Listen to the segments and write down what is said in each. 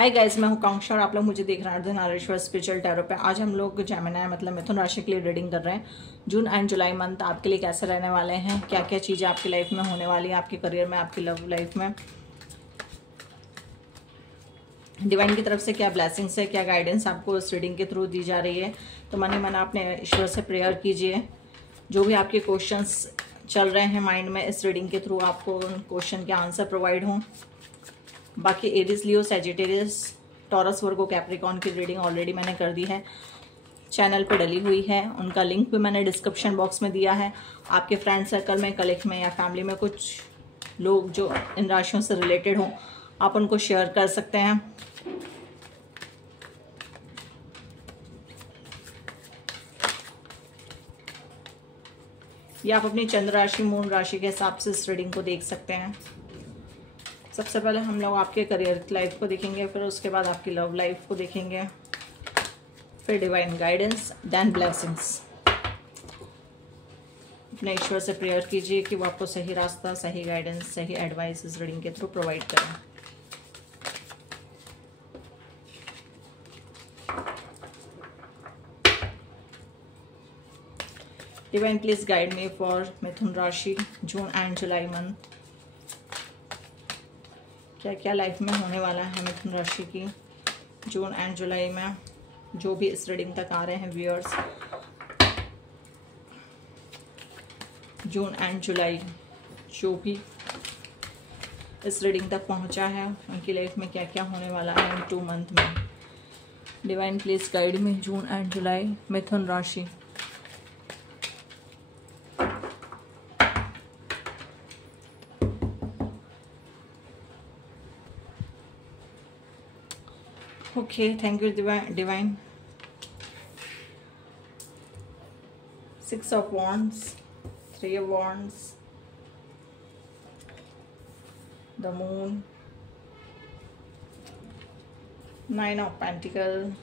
Hi guys, मैं हूं कांक्षा और आप लोग मुझे देख रहे हैं अर्धनारीश्वर स्पिरिचुअल टैरो पे। आज हम लोग जेमिनी मतलब मिथुन राशि के लिए रीडिंग कर रहे हैं। जून एंड जुलाई मंथ आपके लिए कैसे रहने वाले हैं, क्या क्या चीज़ें आपकी लाइफ में होने वाली है, आपके करियर में, आपकी लव लाइफ में, डिवाइन की तरफ से क्या ब्लेसिंग्स है, क्या गाइडेंस आपको इस रीडिंग के थ्रू दी जा रही है। तो मन ही मन अपने ईश्वर से प्रेयर कीजिए। जो भी आपके क्वेश्चंस चल रहे हैं माइंड में, इस रीडिंग के थ्रू आपको उन क्वेश्चन के आंसर प्रोवाइड हों। बाकी एरिस, लियो, सैजिटेरियस, टॉरस, वर्गो, कैप्रिकॉन की रीडिंग ऑलरेडी मैंने कर दी है, चैनल पे डली हुई है। उनका लिंक भी मैंने डिस्क्रिप्शन बॉक्स में दिया है। आपके फ्रेंड सर्कल में, कलीग में या फैमिली में कुछ लोग जो इन राशियों से रिलेटेड हों, आप उनको शेयर कर सकते हैं। या आप अपनी चंद्र राशि, मून राशि के हिसाब से इस रीडिंग को देख सकते हैं। सबसे पहले हम लोग आपके करियर लाइफ को देखेंगे, फिर उसके बाद आपकी लव लाइफ को देखेंगे, फिर डिवाइन गाइडेंस, देन ब्लेसिंग्स। अपने ईश्वर से प्रेयर कीजिए कि वो आपको सही रास्ता, सही गाइडेंस, सही एडवाइस इस रीडिंग के थ्रू प्रोवाइड करें। Divine please guide me for मिथुन राशि, जून एंड जुलाई मंथ। क्या क्या लाइफ में होने वाला है मिथुन राशि की जून एंड जुलाई में। जो भी इस रीडिंग तक आ रहे हैं व्यूअर्स, जून एंड जुलाई जो भी इस रीडिंग तक पहुंचा है, उनकी लाइफ में क्या क्या होने वाला है इन 2 मंथ में। Divine please guide me June and July मिथुन राशि। Okay, thank you, divine. 6 of Wands, 3 of Wands, the Moon, 9 of Pentacles,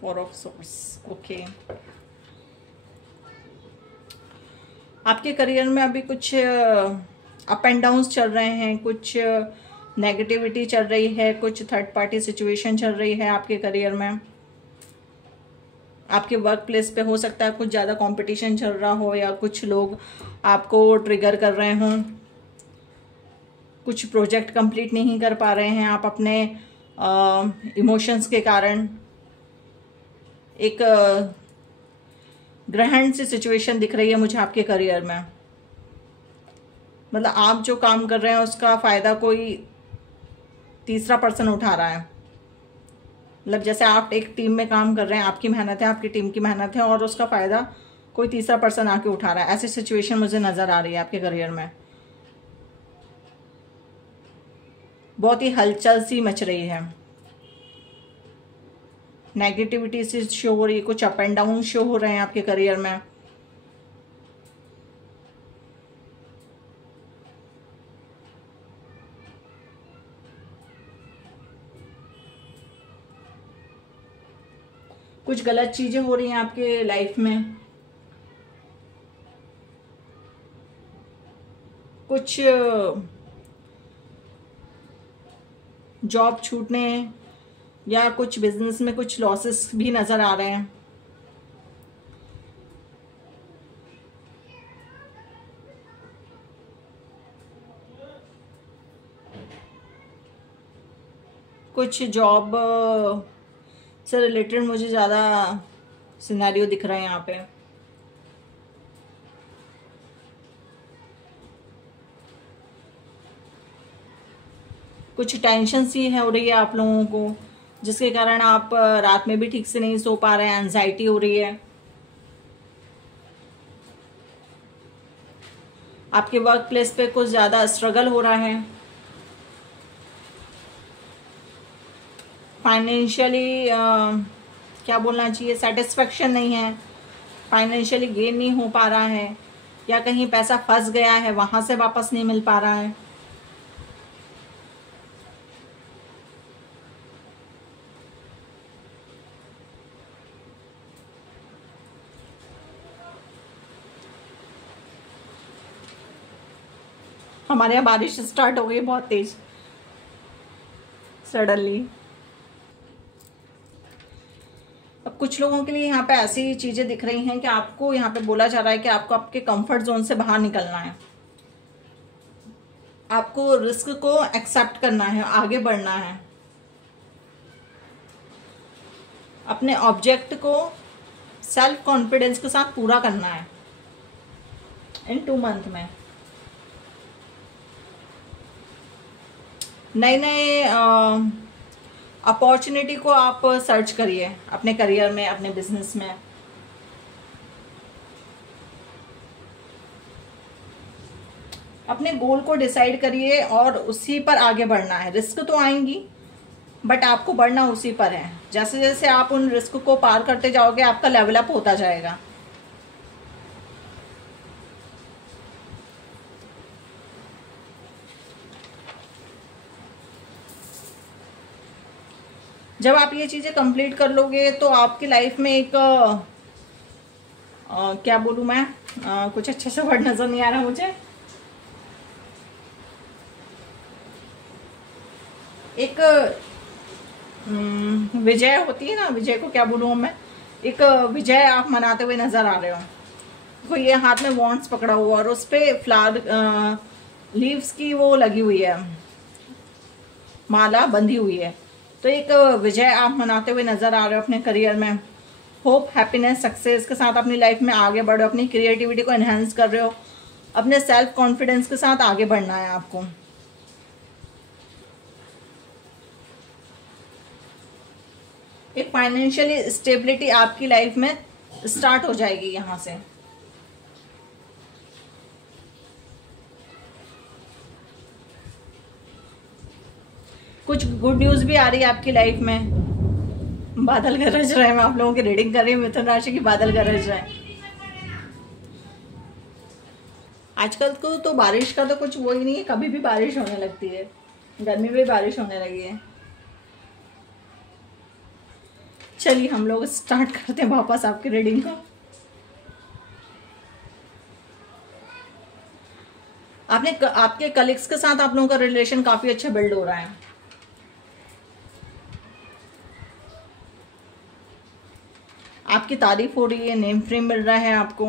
4 of Swords. Okay. आपके करियर में अभी कुछ अप एंड डाउन्स चल रहे हैं, कुछ नेगेटिविटी चल रही है, कुछ थर्ड पार्टी सिचुएशन चल रही है आपके करियर में। आपके वर्क प्लेस पे हो सकता है कुछ ज़्यादा कंपटीशन चल रहा हो, या कुछ लोग आपको ट्रिगर कर रहे हों, कुछ प्रोजेक्ट कंप्लीट नहीं कर पा रहे हैं आप अपने इमोशंस के कारण। एक ग्रहण सी सिचुएशन दिख रही है मुझे आपके करियर में। मतलब आप जो काम कर रहे हैं उसका फ़ायदा कोई तीसरा पर्सन उठा रहा है। मतलब जैसे आप एक टीम में काम कर रहे हैं, आपकी मेहनत है, आपकी टीम की मेहनत है, और उसका फ़ायदा कोई तीसरा पर्सन आके उठा रहा है। ऐसी सिचुएशन मुझे नज़र आ रही है आपके करियर में। बहुत ही हलचल सी मच रही है, नेगेटिविटी से शो हो रही है, कुछ अप एंड डाउन शो हो रहे हैं आपके करियर में। कुछ गलत चीजें हो रही हैं आपके लाइफ में, कुछ जॉब छूटने या कुछ बिजनेस में कुछ लॉसेस भी नजर आ रहे हैं। कुछ जॉब से रिलेटेड मुझे ज़्यादा सिनेरियो दिख रहा है यहाँ पे। कुछ टेंशन सी है हो रही है आप लोगों को, जिसके कारण आप रात में भी ठीक से नहीं सो पा रहे हैं, एंजाइटी हो रही है। आपके वर्क प्लेस पे कुछ ज़्यादा स्ट्रगल हो रहा है। फाइनेंशियली क्या बोलना चाहिए, सेटिस्फेक्शन नहीं है, फाइनेंशियली गेन नहीं हो पा रहा है, या कहीं पैसा फंस गया है, वहाँ से वापस नहीं मिल पा रहा है। हमारे यहाँ बारिश स्टार्ट हो गई बहुत तेज सडनली। अब कुछ लोगों के लिए यहाँ पे ऐसी चीजें दिख रही हैं कि आपको यहाँ पे बोला जा रहा है कि आपको आपके कंफर्ट जोन से बाहर निकलना है, आपको रिस्क को एक्सेप्ट करना है, आगे बढ़ना है, अपने ऑब्जेक्ट को सेल्फ कॉन्फिडेंस के साथ पूरा करना है इन 2 मंथ में। नए नए अपॉर्चुनिटी को आप सर्च करिए अपने करियर में, अपने बिजनेस में। अपने गोल को डिसाइड करिए और उसी पर आगे बढ़ना है। रिस्क तो आएंगी बट आपको बढ़ना उसी पर है। जैसे जैसे आप उन रिस्क को पार करते जाओगे आपका लेवल अप होता जाएगा। जब आप ये चीजें कंप्लीट कर लोगे तो आपकी लाइफ में एक क्या बोलूं मैं, कुछ अच्छे से वर्ड नजर नहीं आ रहा मुझे, एक विजय होती है ना, विजय को क्या बोलूं मैं, एक विजय आप मनाते हुए नजर आ रहे हो। तो ये हाथ में वॉन्ड्स पकड़ा हुआ और उस पे फ्लावर लीव्स की वो लगी हुई है, माला बंधी हुई है। तो एक विजय आप मनाते हुए नजर आ रहे हो अपने करियर में। होप, हैप्पीनेस, सक्सेस के साथ अपनी लाइफ में आगे बढ़ो, अपनी क्रिएटिविटी को एनहांस कर रहे हो, अपने सेल्फ कॉन्फिडेंस के साथ आगे बढ़ना है आपको। एक फाइनेंशियली स्टेबिलिटी आपकी लाइफ में स्टार्ट हो जाएगी यहां से। कुछ गुड न्यूज भी आ रही है आपकी लाइफ में। बादल गरज रहे हैं, मैं आप लोगों की रीडिंग कर रही हूँ मिथुन राशि की, बादल गरज रहे हैं। आजकल तो बारिश का तो कुछ वो ही नहीं है, कभी भी बारिश होने लगती है, गर्मी में बारिश होने लगी है। चलिए हम लोग स्टार्ट करते हैं वापस आपकी रीडिंग को। आपके कलीग्स के साथ आप लोगों का रिलेशन काफी अच्छा बिल्ड हो रहा है। आपकी तारीफ हो रही है, नेम फ्रेम मिल रहा है आपको।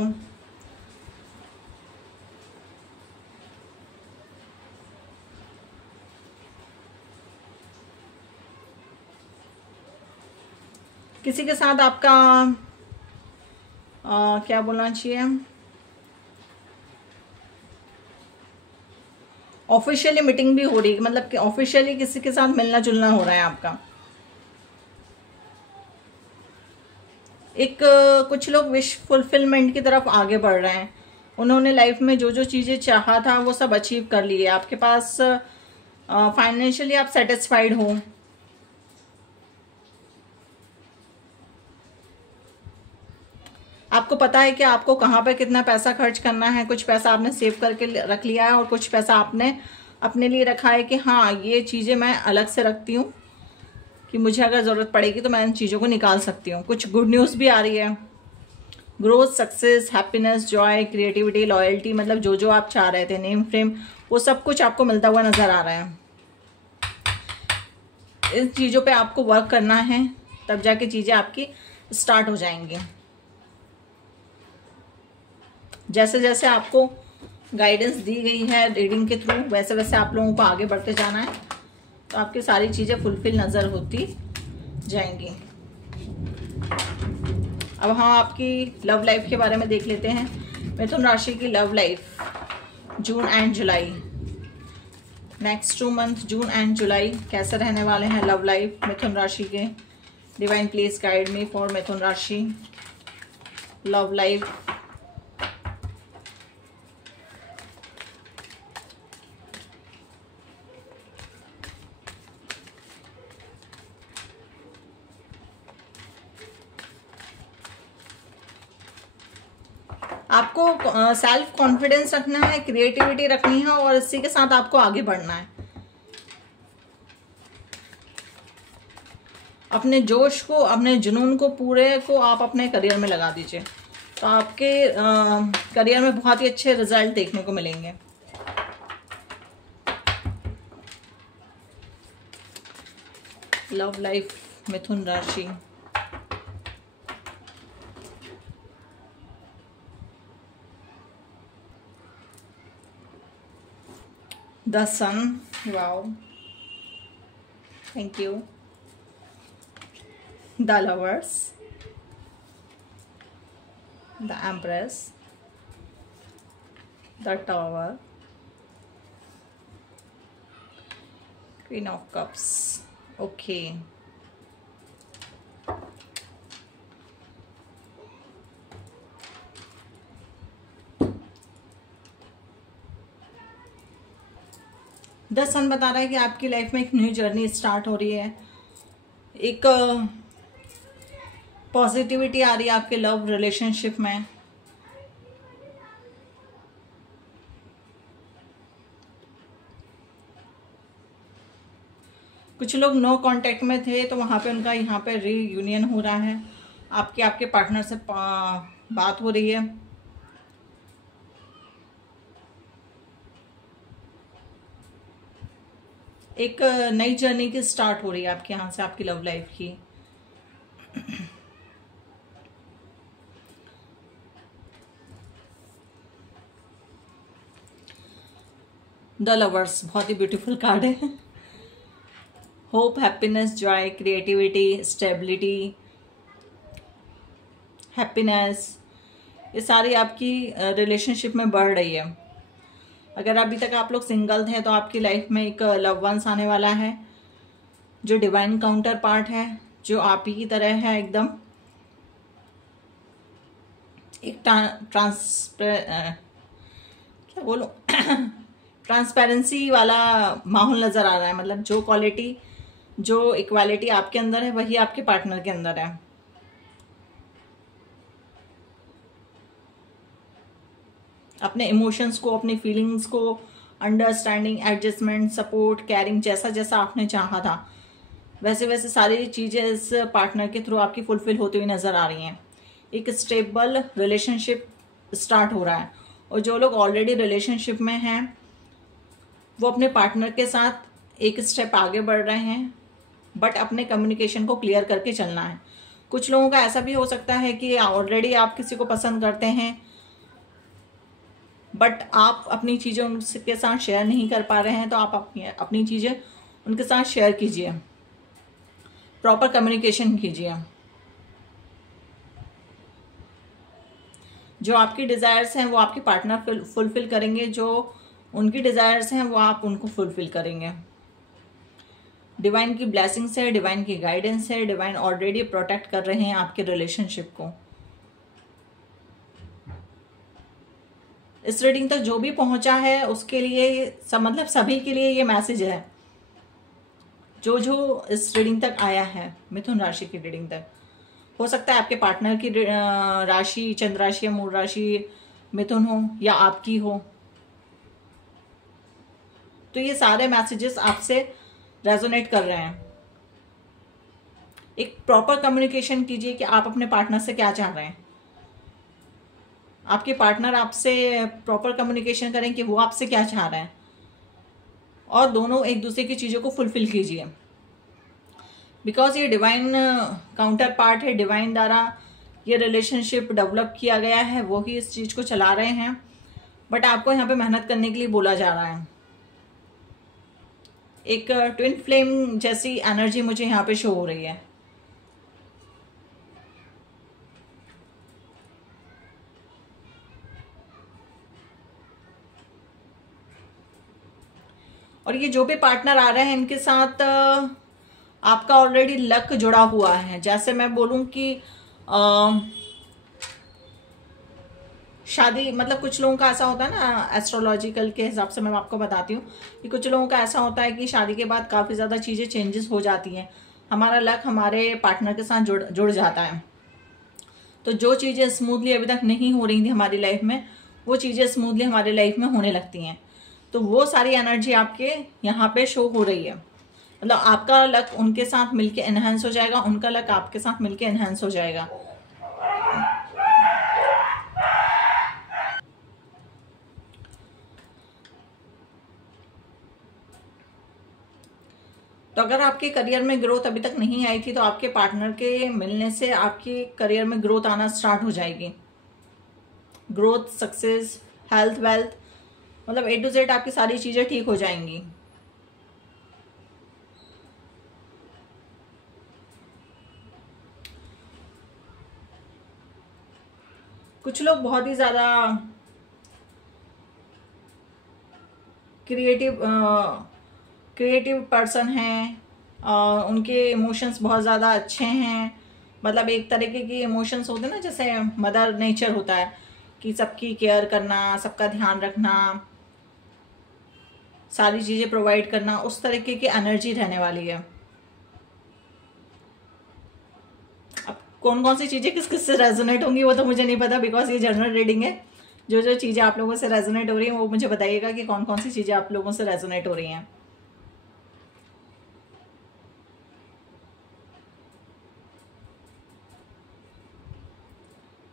किसी के साथ आपका क्या बोलना चाहिए, ऑफिशियली मीटिंग भी हो रही है, मतलब कि ऑफिशियली किसी के साथ मिलना जुलना हो रहा है आपका। एक कुछ लोग विश फुलफिलमेंट की तरफ आगे बढ़ रहे हैं। उन्होंने लाइफ में जो जो चीजें चाहा था वो सब अचीव कर लिए। आपके पास फाइनेंशियली आप सेटिस्फाइड हो। आपको पता है कि आपको कहाँ पे कितना पैसा खर्च करना है। कुछ पैसा आपने सेव करके रख लिया है और कुछ पैसा आपने अपने लिए रखा है कि हाँ ये चीज़ें मैं अलग से रखती हूँ कि मुझे अगर ज़रूरत पड़ेगी तो मैं इन चीज़ों को निकाल सकती हूँ। कुछ गुड न्यूज़ भी आ रही है। Growth, success, happiness, Joy, creativity, loyalty, मतलब जो जो आप चाह रहे थे, नेम फ्रेम, वो सब कुछ आपको मिलता हुआ नज़र आ रहा है। इन चीज़ों पे आपको वर्क करना है, तब जाके चीज़ें आपकी स्टार्ट हो जाएंगी। जैसे जैसे आपको गाइडेंस दी गई है रीडिंग के थ्रू, वैसे वैसे आप लोगों को आगे बढ़ते जाना है, तो आपकी सारी चीज़ें फुलफिल नज़र होती जाएंगी। अब हम आपकी लव लाइफ के बारे में देख लेते हैं। मिथुन राशि की love life June and July, next 2 month June and July कैसे रहने वाले हैं लव लाइफ मिथुन राशि के। Divine please guide me for मिथुन राशि लव लाइफ। आपको सेल्फ कॉन्फिडेंस रखना है, क्रिएटिविटी रखनी है और इसी के साथ आपको आगे बढ़ना है। अपने जोश को, अपने जुनून को पूरे को आप अपने करियर में लगा दीजिए, तो आपके करियर में बहुत ही अच्छे रिजल्ट देखने को मिलेंगे। लव लाइफ मिथुन राशि। The sun, wow, thank you. The lovers, the empress, the tower, queen of cups. Okay, the sun बता रहा है कि आपकी लाइफ में एक न्यू जर्नी स्टार्ट हो रही है, एक पॉजिटिविटी आ रही है आपके लव रिलेशनशिप में। कुछ लोग नो कांटेक्ट में थे तो वहाँ पे उनका यहाँ पे रीयूनियन हो रहा है। आपके पार्टनर से बात हो रही है। एक नई जर्नी की स्टार्ट हो रही है आपके यहाँ से, आपकी लव लाइफ की। द लवर्स बहुत ही ब्यूटीफुल कार्ड है। Hope, happiness, Joy, creativity, stability, happiness, ये सारी आपकी रिलेशनशिप में बढ़ रही है। अगर अभी तक आप लोग सिंगल थे तो आपकी लाइफ में एक लव वंस आने वाला है जो डिवाइन काउंटर पार्ट है, जो आप ही की तरह है एकदम। एक क्या बोलो ट्रांसपेरेंसी वाला माहौल नजर आ रहा है। मतलब जो क्वालिटी, जो इक्वालिटी आपके अंदर है वही आपके पार्टनर के अंदर है। अपने इमोशंस को, अपनी फीलिंग्स को अंडरस्टैंडिंग, एडजस्टमेंट, सपोर्ट, केयरिंग, जैसा जैसा आपने चाहा था वैसे वैसे सारी चीजें इस पार्टनर के थ्रू आपकी फुलफिल होती हुई नजर आ रही हैं। एक स्टेबल रिलेशनशिप स्टार्ट हो रहा है। और जो लोग ऑलरेडी रिलेशनशिप में हैं वो अपने पार्टनर के साथ एक स्टेप आगे बढ़ रहे हैं, बट अपने कम्युनिकेशन को क्लियर करके चलना है। कुछ लोगों का ऐसा भी हो सकता है कि ऑलरेडी आप किसी को पसंद करते हैं बट आप अपनी चीज़ें उनके साथ शेयर नहीं कर पा रहे हैं, तो आप अपनी चीज़ें उनके साथ शेयर कीजिए, प्रॉपर कम्युनिकेशन कीजिए। जो आपकी डिज़ायर्स हैं वो आपके पार्टनर फुलफिल करेंगे, जो उनकी डिज़ायर्स हैं वो आप उनको फुलफिल करेंगे। डिवाइन की ब्लेसिंग्स है, डिवाइन की गाइडेंस है, डिवाइन ऑलरेडी प्रोटेक्ट कर रहे हैं आपके रिलेशनशिप को। इस रीडिंग तक जो भी पहुंचा है उसके लिए मतलब सभी के लिए ये मैसेज है। जो जो इस रीडिंग तक आया है, मिथुन राशि की रीडिंग तक, हो सकता है आपके पार्टनर की राशि चंद्र राशि या मूल राशि मिथुन हो या आपकी हो, तो ये सारे मैसेजेस आपसे रेजोनेट कर रहे हैं। एक प्रॉपर कम्युनिकेशन कीजिए कि आप अपने पार्टनर से क्या चाह रहे हैं। आपके पार्टनर आपसे प्रॉपर कम्युनिकेशन करें कि वो आपसे क्या चाह रहे हैं, और दोनों एक दूसरे की चीज़ों को फुलफिल कीजिए। बिकॉज ये डिवाइन काउंटर पार्ट है, डिवाइन द्वारा ये रिलेशनशिप डेवलप किया गया है, वो ही इस चीज़ को चला रहे हैं, बट आपको यहाँ पे मेहनत करने के लिए बोला जा रहा है। एक ट्विन फ्लेम जैसी एनर्जी मुझे यहाँ पे शो हो रही है। और ये जो भी पार्टनर आ रहे हैं इनके साथ आपका ऑलरेडी लक जुड़ा हुआ है। जैसे मैं बोलूं कि शादी, मतलब कुछ लोगों का ऐसा होता है ना, एस्ट्रोलॉजिकल के हिसाब से मैं आपको बताती हूँ कि कुछ लोगों का ऐसा होता है कि शादी के बाद काफ़ी ज़्यादा चीज़ें चेंजेस हो जाती हैं। हमारा लक हमारे पार्टनर के साथ जुड़ जाता है। तो जो चीज़ें स्मूथली अभी तक नहीं हो रही थी हमारी लाइफ में, वो चीज़ें स्मूथली हमारी लाइफ में होने लगती हैं। तो वो सारी एनर्जी आपके यहाँ पे शो हो रही है। मतलब आपका लक उनके साथ मिलके एनहांस हो जाएगा, उनका लक आपके साथ मिलके एनहांस हो जाएगा। तो अगर आपके करियर में ग्रोथ अभी तक नहीं आई थी तो आपके पार्टनर के मिलने से आपके करियर में ग्रोथ आना स्टार्ट हो जाएगी। ग्रोथ, सक्सेस, हेल्थ, वेल्थ, मतलब A to Z आपकी सारी चीजें ठीक हो जाएंगी। कुछ लोग बहुत ही ज्यादा क्रिएटिव पर्सन हैं, उनके इमोशंस बहुत ज़्यादा अच्छे हैं। मतलब एक तरीके के इमोशंस होते हैं ना, जैसे मदर नेचर होता है कि सबकी केयर करना, सबका ध्यान रखना, सारी चीज़ें प्रोवाइड करना, उस तरीके की एनर्जी रहने वाली है। अब कौन कौन सी चीज़ें किस किस से रेजोनेट होंगी वो तो मुझे नहीं पता, बिकॉज ये जनरल रीडिंग है। जो जो चीज़ें आप लोगों से रेजोनेट हो रही हैं वो मुझे बताइएगा कि कौन कौन सी चीज़ें आप लोगों से रेजोनेट हो रही हैं।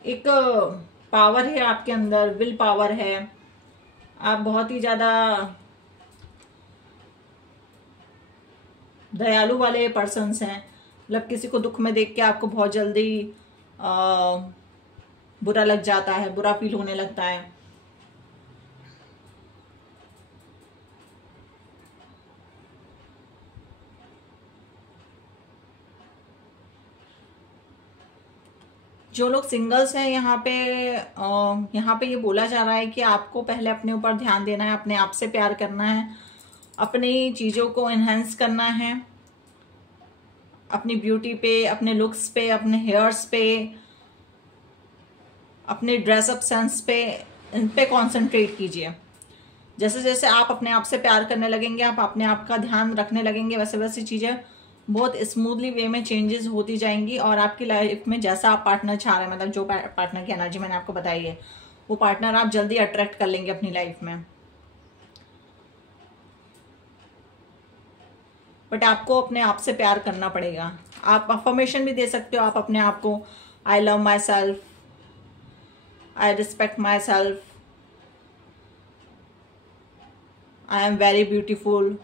एक पावर है आपके अंदर, विल पावर है। आप बहुत ही ज़्यादा दयालु वाले पर्सन्स हैं। मतलब किसी को दुख में देख के आपको बहुत जल्दी बुरा लग जाता है, बुरा फील होने लगता है। जो लोग सिंगल्स हैं यहाँ पे ये बोला जा रहा है कि आपको पहले अपने ऊपर ध्यान देना है, अपने आप से प्यार करना है, अपनी चीज़ों को इन्हेंस करना है, अपनी ब्यूटी पे, अपने लुक्स पे, अपने हेयर्स पे, अपने ड्रेसअप सेंस पे, इन पे कॉन्सेंट्रेट कीजिए। जैसे जैसे आप अपने आप से प्यार करने लगेंगे, आप अपने आप का ध्यान रखने लगेंगे, वैसे वैसे चीज़ें बहुत स्मूथली वे में चेंजेस होती जाएंगी और आपकी लाइफ में जैसा आप पार्टनर चाह रहे हैं, मतलब जो पार्टनर की एनर्जी मैंने आपको बताई है, वो पार्टनर आप जल्दी अट्रैक्ट कर लेंगे अपनी लाइफ में। बट आपको अपने आप से प्यार करना पड़ेगा। आप अफर्मेशन भी दे सकते हो आप अपने आप को, I love my self, I respect my self, I am very beautiful.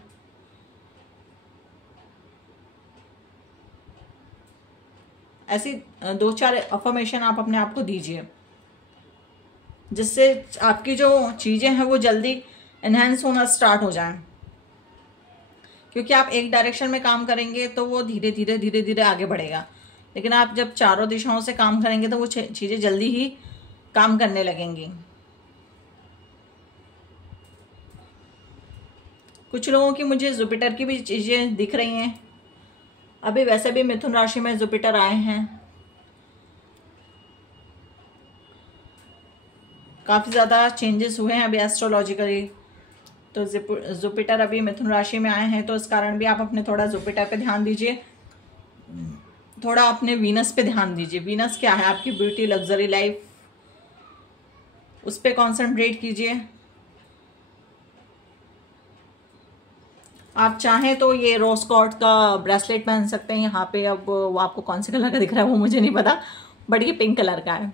ऐसी 2-4 अफर्मेशन आप अपने आप को दीजिए, जिससे आपकी जो चीजें हैं वो जल्दी एनहेंस होना स्टार्ट हो जाए। क्योंकि आप एक डायरेक्शन में काम करेंगे तो वो धीरे धीरे आगे बढ़ेगा, लेकिन आप जब चारों दिशाओं से काम करेंगे तो वो चीजें जल्दी ही काम करने लगेंगी। कुछ लोगों की मुझे जुपिटर की भी चीजें दिख रही हैं। अभी वैसे भी मिथुन राशि में जुपिटर आए हैं, काफी ज्यादा चेंजेस हुए हैं अभी एस्ट्रोलॉजिकली। तो जुपिटर अभी मिथुन राशि में आए हैं, तो इस कारण भी आप अपने थोड़ा जुपिटर पे ध्यान दीजिए, थोड़ा अपने वीनस पे ध्यान दीजिए। वीनस क्या है? आपकी ब्यूटी, लग्जरी लाइफ, उस पर कॉन्सेंट्रेट कीजिए। आप चाहें तो ये रोज गॉड का ब्रेसलेट पहन सकते हैं यहाँ पे। अब वो आपको कौन से कलर का दिख रहा है वो मुझे नहीं पता, बट ये पिंक कलर का है।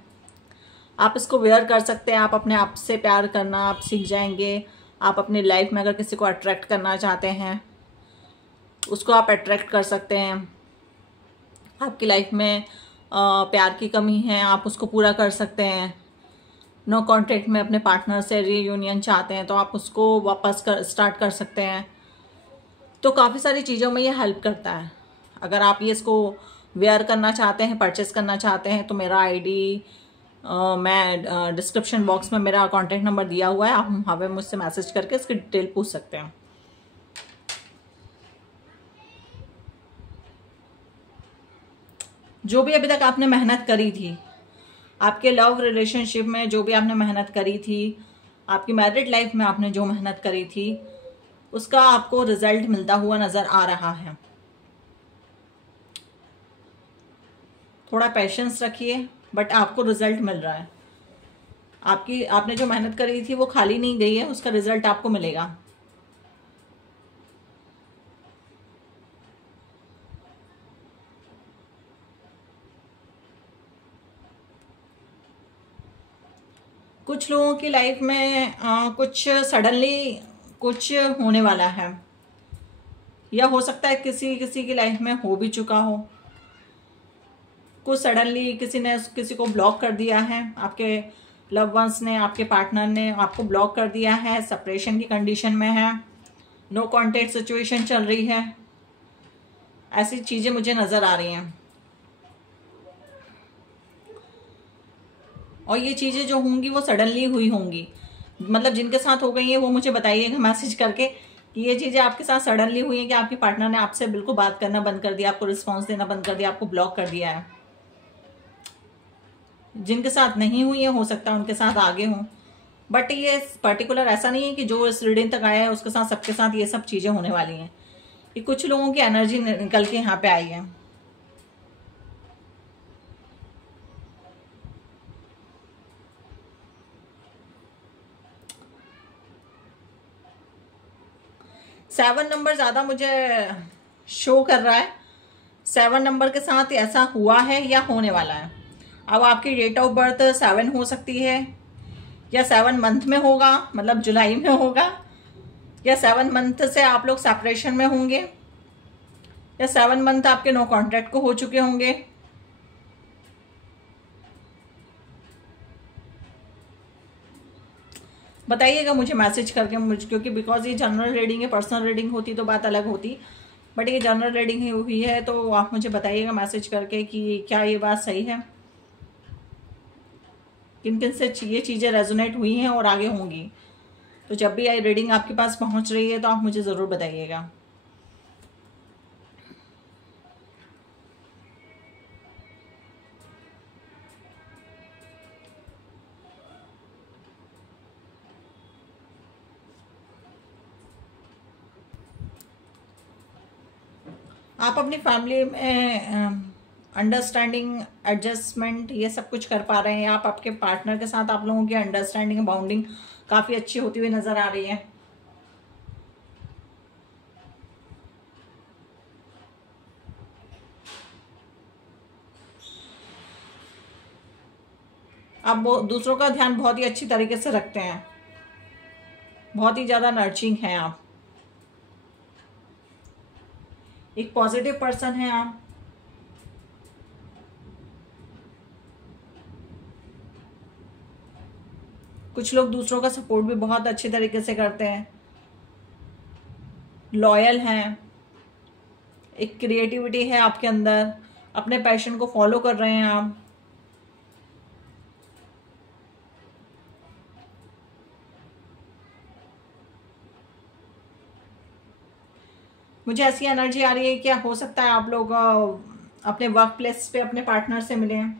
आप इसको वेयर कर सकते हैं। आप अपने आप से प्यार करना आप सीख जाएंगे। आप अपनी लाइफ में अगर किसी को अट्रैक्ट करना चाहते हैं, उसको आप अट्रैक्ट कर सकते हैं। आपकी लाइफ में प्यार की कमी है, आप उसको पूरा कर सकते हैं। नो कॉन्टैक्ट में अपने पार्टनर से रीयूनियन चाहते हैं तो आप उसको वापस स्टार्ट कर सकते हैं। तो काफ़ी सारी चीज़ों में ये हेल्प करता है। अगर आप ये इसको वेयर करना चाहते हैं, परचेस करना चाहते हैं, तो मेरा आईडी मैं डिस्क्रिप्शन बॉक्स में मेरा कॉन्टैक्ट नंबर दिया हुआ है, आप वहाँ पे मुझसे मैसेज करके इसकी डिटेल पूछ सकते हैं। जो भी अभी तक आपने मेहनत करी थी, आपके लव रिलेशनशिप में जो भी आपने मेहनत करी थी, आपकी मैरिड लाइफ में आपने जो मेहनत करी थी, उसका आपको रिजल्ट मिलता हुआ नजर आ रहा है। थोड़ा पेशेंस रखिए, बट आपको रिजल्ट मिल रहा है। आपने जो मेहनत करी थी वो खाली नहीं गई है, उसका रिजल्ट आपको मिलेगा। कुछ लोगों की लाइफ में कुछ सडनली कुछ होने वाला है। या हो सकता है किसी किसी की लाइफ में हो भी चुका हो। कुछ सडनली किसी ने किसी को ब्लॉक कर दिया है, आपके लव वंस ने, आपके पार्टनर ने आपको ब्लॉक कर दिया है, सेपरेशन की कंडीशन में है, नो कॉन्टेक्ट सिचुएशन चल रही है, ऐसी चीजें मुझे नजर आ रही हैं। और ये चीजें जो होंगी वो सडनली हुई होंगी, मतलब जिनके साथ हो गई है वो मुझे बताइएगा मैसेज करके कि ये चीजें आपके साथ सडनली हुई है कि आपके पार्टनर ने आपसे बिल्कुल बात करना बंद कर दिया, आपको रिस्पॉन्स देना बंद कर दिया, आपको ब्लॉक कर दिया है। जिनके साथ नहीं हुई है हो सकता है उनके साथ आगे हों, बट ये पर्टिकुलर ऐसा नहीं है कि जो इस रीडिंग तक आया है उसके साथ सबके साथ ये सब चीजें होने वाली हैं। ये कुछ लोगों की एनर्जी निकल के यहाँ पे आई है। सेवन नंबर ज्यादा मुझे शो कर रहा है। 7 नंबर के साथ ऐसा हुआ है या होने वाला है। अब आपकी डेट ऑफ बर्थ 7 हो सकती है, या 7 मंथ में होगा, मतलब जुलाई में होगा, या 7 मंथ से आप लोग सेपरेशन में होंगे, या 7 मंथ आपके नो कॉन्ट्रैक्ट को हो चुके होंगे। बताइएगा मुझे मैसेज करके, मुझे, क्योंकि बिकॉज ये जनरल रीडिंग है, पर्सनल रीडिंग होती तो बात अलग होती, बट ये जनरल रीडिंग ही हुई है, तो आप मुझे बताइएगा मैसेज करके कि क्या ये बात सही है, किन किन से ये चीज़ें रेजोनेट हुई हैं और आगे होंगी। तो जब भी ये रीडिंग आपके पास पहुंच रही है तो आप मुझे ज़रूर बताइएगा। आप अपनी फैमिली में अंडरस्टैंडिंग, एडजस्टमेंट ये सब कुछ कर पा रहे हैं। आप आपके पार्टनर के साथ आप लोगों की अंडरस्टैंडिंग, बाउंडिंग काफ़ी अच्छी होती हुई नज़र आ रही है। आप दूसरों का ध्यान बहुत ही अच्छी तरीके से रखते हैं, बहुत ही ज़्यादा नर्चरिंग हैं आप, एक पॉजिटिव पर्सन हैं आप। कुछ लोग दूसरों का सपोर्ट भी बहुत अच्छे तरीके से करते हैं, लॉयल हैं, एक क्रिएटिविटी है आपके अंदर, अपने पैशन को फॉलो कर रहे हैं आप। मुझे ऐसी एनर्जी आ रही है, क्या हो सकता है आप लोग अपने वर्क प्लेस पे अपने पार्टनर से मिले हैं।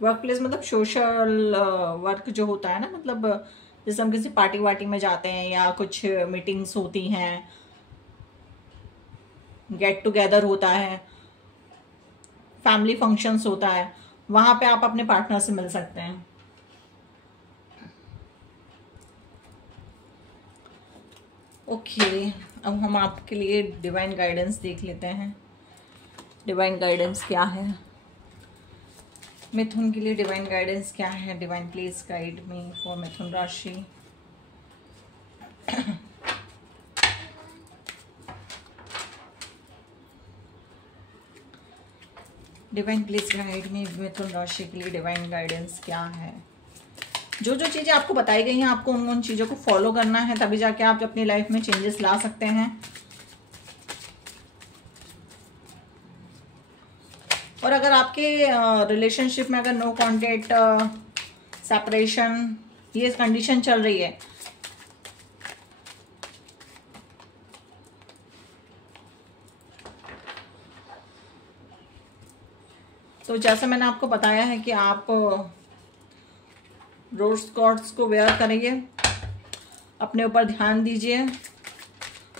वर्क प्लेस मतलब सोशल वर्क जो होता है ना, मतलब जैसे हम किसी पार्टी वार्टी में जाते हैं या कुछ मीटिंग्स होती हैं, गेट टुगेदर होता है, फैमिली फंक्शंस होता है, वहां पे आप अपने पार्टनर से मिल सकते हैं। ओके, अब हम आपके लिए डिवाइन गाइडेंस देख लेते हैं। डिवाइन गाइडेंस क्या है मिथुन के लिए, डिवाइन गाइडेंस क्या है। Divine please guide me for मिथुन राशि। डिवाइन प्लीज गाइड मी, मिथुन राशि के लिए डिवाइन गाइडेंस क्या है। जो जो चीज़ें आपको बताई गई हैं आपको उन चीज़ों को फॉलो करना है, तभी जाके आप अपनी लाइफ में चेंजेस ला सकते हैं। और अगर आपके रिलेशनशिप में अगर नो कॉन्टेक्ट, सेपरेशन, ये कंडीशन चल रही है, तो जैसे मैंने आपको बताया है कि आप रोज गॉड्स को वेयर करिए, अपने ऊपर ध्यान दीजिए,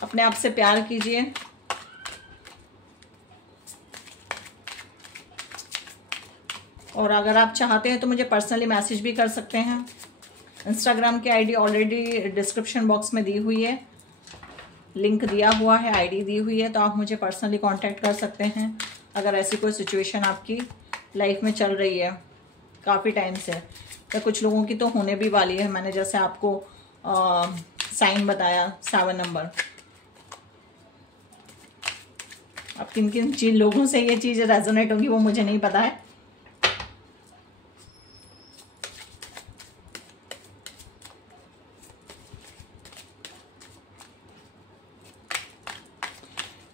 अपने आप से प्यार कीजिए। और अगर आप चाहते हैं तो मुझे पर्सनली मैसेज भी कर सकते हैं। इंस्टाग्राम की आईडी ऑलरेडी डिस्क्रिप्शन बॉक्स में दी हुई है, लिंक दिया हुआ है, आईडी दी हुई है, तो आप मुझे पर्सनली कांटेक्ट कर सकते हैं अगर ऐसी कोई सिचुएशन आपकी लाइफ में चल रही है काफ़ी टाइम से, या कुछ लोगों की तो होने भी वाली है। मैंने जैसे आपको साइन बताया 7 नंबर। अब किन किन लोगों से ये चीज़ रेजोनेट होगी वो मुझे नहीं पता है।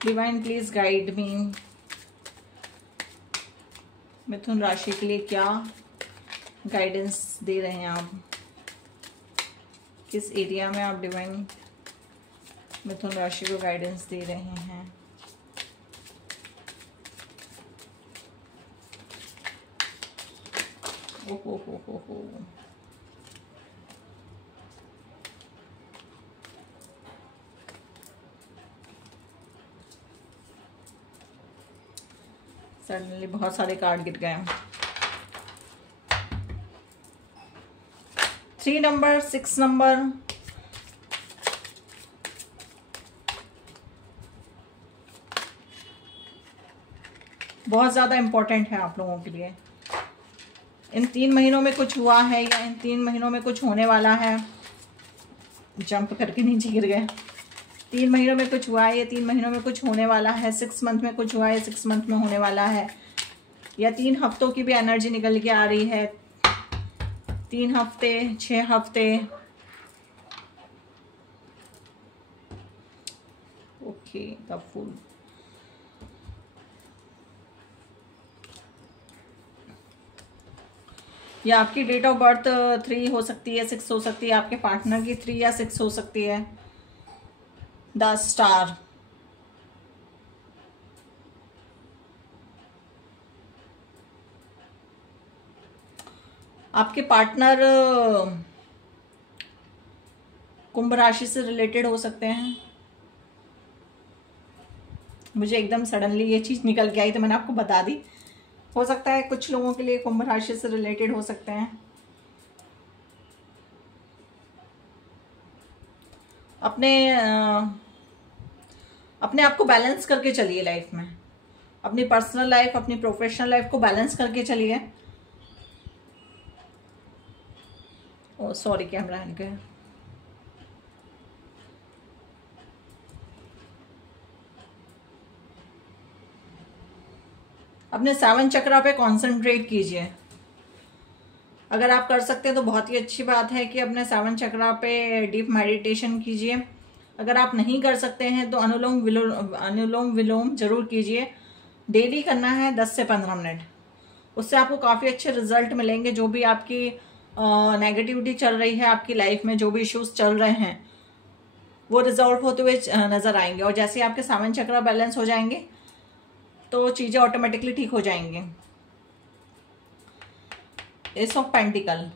डिवाइन प्लीज गाइड मी, मिथुन राशि के लिए क्या गाइडेंस दे रहे हैं आप, किस एरिया में आप डिवाइन मिथुन राशि को गाइडेंस दे रहे हैं। हो। सडनली बहुत सारे कार्ड गिर गए। 3 नंबर, 6 नंबर, बहुत ज्यादा इंपॉर्टेंट है आप लोगों के लिए। इन 3 महीनों में कुछ हुआ है या इन 3 महीनों में कुछ होने वाला है। जंप करके नीचे गिर गए। 3 महीनों में कुछ हुआ है, ये 3 महीनों में कुछ होने वाला है। 6 मंथ में कुछ हुआ है, 6 मंथ में होने वाला है। या 3 हफ्तों की भी एनर्जी निकल के आ रही है। 3 हफ्ते, 6 हफ्ते। ओके, द फूल। या आपकी डेट ऑफ बर्थ 3 हो सकती है, 6 हो सकती है, आपके पार्टनर की 3 या 6 हो सकती है। The star. आपके पार्टनर कुंभ राशि से रिलेटेड हो सकते हैं। मुझे एकदम सडनली ये चीज निकल के आई तो मैंने आपको बता दी। हो सकता है कुछ लोगों के लिए कुंभ राशि से रिलेटेड हो सकते हैं। अपने आप को बैलेंस करके चलिए लाइफ में। अपनी पर्सनल लाइफ, अपनी प्रोफेशनल लाइफ को बैलेंस करके चलिए। ओ सॉरी, कैमरा हिल गया। अपने 7 चक्रा पे कंसंट्रेट कीजिए। अगर आप कर सकते हैं तो बहुत ही अच्छी बात है कि अपने 7 चक्रा पे डीप मेडिटेशन कीजिए। अगर आप नहीं कर सकते हैं तो अनुलोम विलोम जरूर कीजिए। डेली करना है 10 से 15 मिनट। उससे आपको काफ़ी अच्छे रिजल्ट मिलेंगे। जो भी आपकी नेगेटिविटी चल रही है आपकी लाइफ में, जो भी इश्यूज चल रहे हैं वो रिजॉल्व होते हुए नजर आएंगे। और जैसे आपके 7 चक्रा बैलेंस हो जाएंगे तो चीजें ऑटोमेटिकली ठीक हो जाएंगी। एस ऑफ पेंटिकल,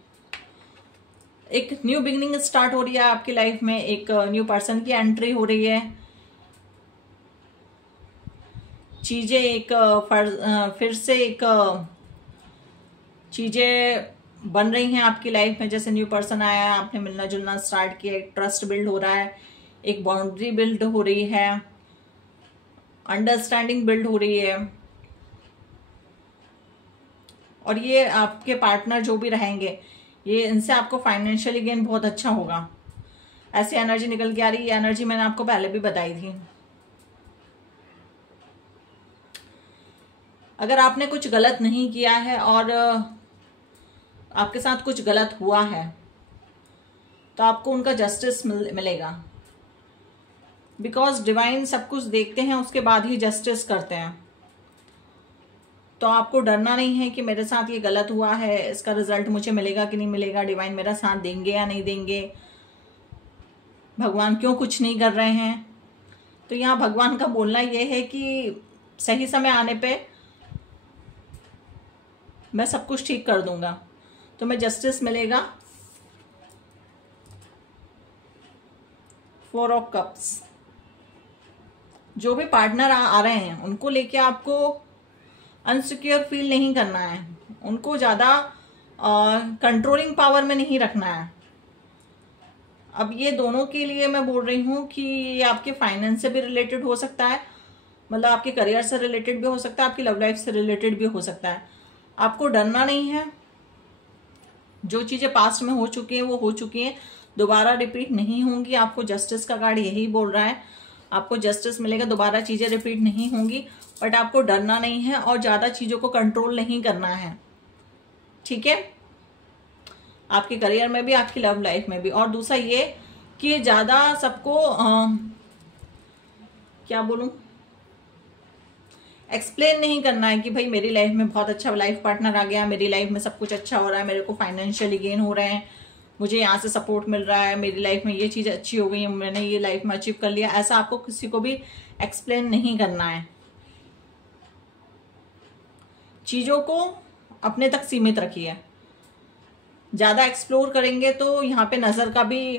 एक न्यू बिगिनिंग स्टार्ट हो रही है आपकी लाइफ में। एक न्यू पर्सन की एंट्री हो रही है। चीजें एक फिर से एक चीजें बन रही हैं आपकी लाइफ में। जैसे न्यू पर्सन आया, आपने मिलना जुलना स्टार्ट किया, एक ट्रस्ट बिल्ड हो रहा है, एक बाउंड्री बिल्ड हो रही है, अंडरस्टैंडिंग बिल्ड हो रही है। और ये आपके पार्टनर जो भी रहेंगे, ये इनसे आपको फाइनेंशियली गेन बहुत अच्छा होगा। ऐसी एनर्जी निकल के आ रही है। एनर्जी मैंने आपको पहले भी बताई थी। अगर आपने कुछ गलत नहीं किया है और आपके साथ कुछ गलत हुआ है तो आपको उनका जस्टिस मिलेगा। बिकॉज डिवाइन सब कुछ देखते हैं, उसके बाद ही जस्टिस करते हैं। तो आपको डरना नहीं है कि मेरे साथ ये गलत हुआ है, इसका रिजल्ट मुझे मिलेगा कि नहीं मिलेगा, डिवाइन मेरा साथ देंगे या नहीं देंगे, भगवान क्यों कुछ नहीं कर रहे हैं। तो यहाँ भगवान का बोलना ये है कि सही समय आने पे मैं सब कुछ ठीक कर दूंगा, तुम्हें जस्टिस मिलेगा। 4 ऑफ कप्स। जो भी पार्टनर आ रहे हैं उनको लेके आपको अनसिक्योर फील नहीं करना है। उनको ज्यादा कंट्रोलिंग पावर में नहीं रखना है। अब ये दोनों के लिए मैं बोल रही हूँ कि ये आपके फाइनेंस से भी रिलेटेड हो सकता है, मतलब आपके करियर से रिलेटेड भी हो सकता है, आपकी लव लाइफ से रिलेटेड भी हो सकता है। आपको डरना नहीं है। जो चीजें पास्ट में हो चुकी हैं वो हो चुकी हैं। दोबारा रिपीट नहीं होंगी। आपको जस्टिस का कार्ड यही बोल रहा है, आपको जस्टिस मिलेगा, दोबारा चीजें रिपीट नहीं होंगी। बट आपको डरना नहीं है और ज्यादा चीजों को कंट्रोल नहीं करना है, ठीक है, आपके करियर में भी, आपकी लव लाइफ में भी। और दूसरा ये कि ज्यादा सबको क्या बोलूं, एक्सप्लेन नहीं करना है कि भाई मेरी लाइफ में बहुत अच्छा लाइफ पार्टनर आ गया, मेरी लाइफ में सब कुछ अच्छा हो रहा है, मेरे को फाइनेंशियली गेन हो रहे हैं, मुझे यहाँ से सपोर्ट मिल रहा है, मेरी लाइफ में ये चीज़ अच्छी हो गई है, मैंने ये लाइफ में अचीव कर लिया। ऐसा आपको किसी को भी एक्सप्लेन नहीं करना है। चीज़ों को अपने तक सीमित रखिए। ज़्यादा एक्सप्लोर करेंगे तो यहाँ पे नज़र का भी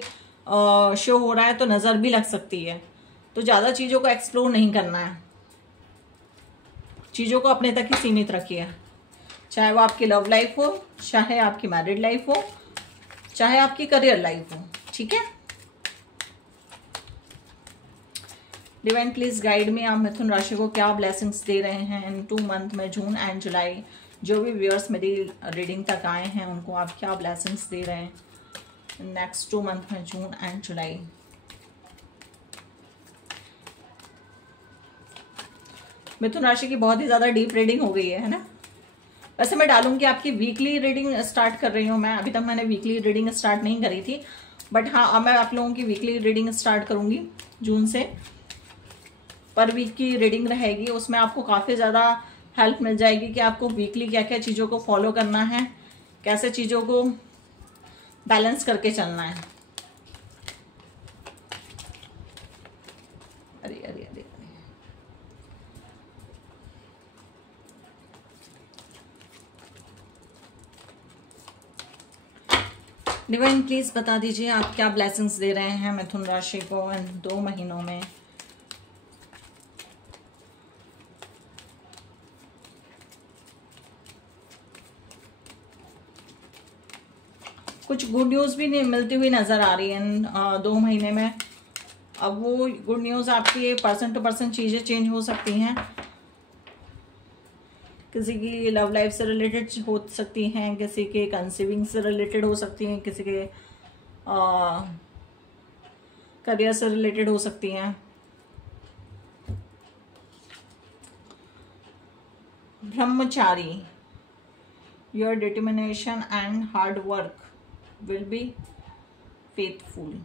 शो हो रहा है, तो नज़र भी लग सकती है। तो ज़्यादा चीज़ों को एक्सप्लोर नहीं करना है, चीज़ों को अपने तक ही सीमित रखिए। चाहे वो आपकी लव लाइफ हो, चाहे आपकी मैरिड लाइफ हो, चाहे आपकी करियर लाइफ हो, ठीक है। डिवाइन प्लीज गाइड में आप मिथुन राशि को क्या ब्लेसिंग्स दे रहे हैं इन 2 मंथ में, जून एंड जुलाई। जो भी व्यूअर्स मेरी रीडिंग तक आए हैं उनको आप क्या ब्लेसिंग्स दे रहे हैं नेक्स्ट 2 मंथ में, जून एंड जुलाई। मिथुन राशि की बहुत ही ज्यादा डीप रीडिंग हो गई है ना। वैसे मैं डालूंगी आपकी वीकली रीडिंग स्टार्ट कर रही हूँ मैं, अभी तक मैंने वीकली रीडिंग स्टार्ट नहीं करी थी, बट हाँ अब मैं आप लोगों की वीकली रीडिंग स्टार्ट करूंगी जून से। पर वीक की रीडिंग रहेगी, उसमें आपको काफ़ी ज़्यादा हेल्प मिल जाएगी कि आपको वीकली क्या क्या चीज़ों को फॉलो करना है, कैसे चीज़ों को बैलेंस करके चलना है। अरे अरे अरे डिवाइन प्लीज बता दीजिए आप क्या ब्लेसिंग्स दे रहे हैं मिथुन राशि को इन 2 महीनों में। कुछ गुड न्यूज भी मिलती हुई नजर आ रही है इन 2 महीने में। अब वो गुड न्यूज आपकी पर्सन टू पर्सन चीजें चेंज हो सकती हैं, किसी की लव लाइफ से रिलेटेड हो सकती हैं, किसी के कंसीविंग से रिलेटेड हो सकती हैं, किसी के करियर से रिलेटेड हो सकती हैं। ब्रह्मचारी, your determination and hard work will be faithful.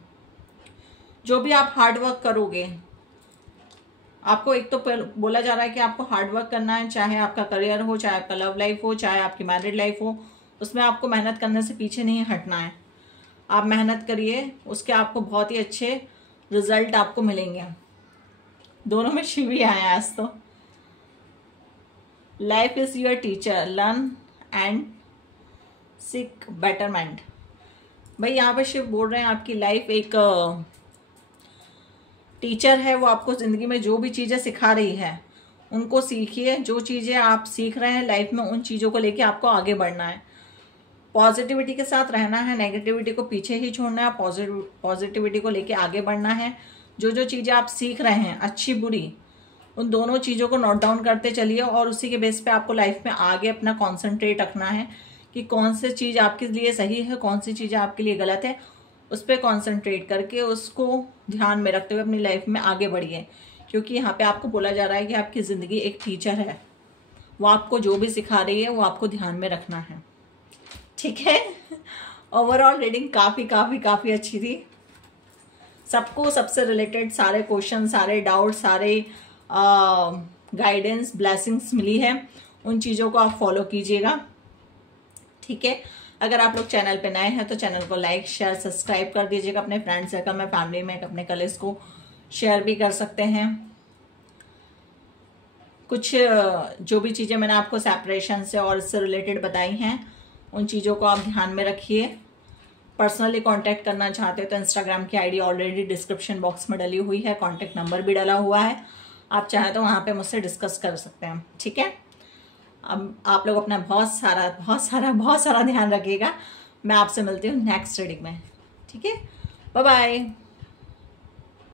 जो भी आप हार्ड वर्क करोगे, आपको एक तो बोला जा रहा है कि आपको हार्ड वर्क करना है, चाहे आपका करियर हो, चाहे आपका लव लाइफ हो, चाहे आपकी मैरिड लाइफ हो, उसमें आपको मेहनत करने से पीछे नहीं हटना है। आप मेहनत करिए, उसके आपको बहुत ही अच्छे रिजल्ट आपको मिलेंगे। दोनों में शिव ही आए आज तो। Life is your teacher, learn and seek betterment. भाई यहाँ पे शिव बोल रहे हैं आपकी लाइफ एक टीचर है, वो आपको जिंदगी में जो भी चीजें सिखा रही है उनको सीखिए। जो चीजें आप सीख रहे हैं लाइफ में, उन चीजों को लेके आपको आगे बढ़ना है, पॉजिटिविटी के साथ रहना है, नेगेटिविटी को पीछे ही छोड़ना है, पॉजिटिविटी को लेके आगे बढ़ना है। जो जो चीजें आप सीख रहे हैं अच्छी बुरी, उन दोनों चीजों को नोट डाउन करते चलिए और उसी के बेस पे आपको लाइफ में आगे अपना कॉन्सेंट्रेट रखना है कि कौन सी चीज आपके लिए सही है, कौन सी चीज आपके लिए गलत है। उस पर कॉन्सेंट्रेट करके उसको ध्यान में रखते हुए अपनी लाइफ में आगे बढ़िए, क्योंकि यहाँ पे आपको बोला जा रहा है कि आपकी जिंदगी एक टीचर है, वो आपको जो भी सिखा रही है वो आपको ध्यान में रखना है, ठीक है। ओवरऑल रीडिंग काफी काफी काफी अच्छी थी। सबको सबसे रिलेटेड सारे क्वेश्चन, सारे डाउट, सारे गाइडेंस, ब्लेसिंग्स मिली है। उन चीजों को आप फॉलो कीजिएगा, ठीक है। अगर आप लोग चैनल पे नए हैं तो चैनल को लाइक शेयर सब्सक्राइब कर दीजिएगा। अपने फ्रेंड सर्कल में, फैमिली में, अपने कलीग्स को शेयर भी कर सकते हैं। कुछ जो भी चीज़ें मैंने आपको सेपरेशन से और इससे रिलेटेड बताई हैं, उन चीज़ों को आप ध्यान में रखिए। पर्सनली कांटेक्ट करना चाहते हो तो इंस्टाग्राम की आईडी ऑलरेडी डिस्क्रिप्शन बॉक्स में डली हुई है, कांटेक्ट नंबर भी डला हुआ है, आप चाहे तो वहाँ पे मुझसे डिस्कस कर सकते हैं, ठीक है। अब आप लोग अपना बहुत सारा ध्यान रखिएगा। मैं आपसे मिलती हूँ नेक्स्ट रीडिंग में, ठीक है। Bye bye.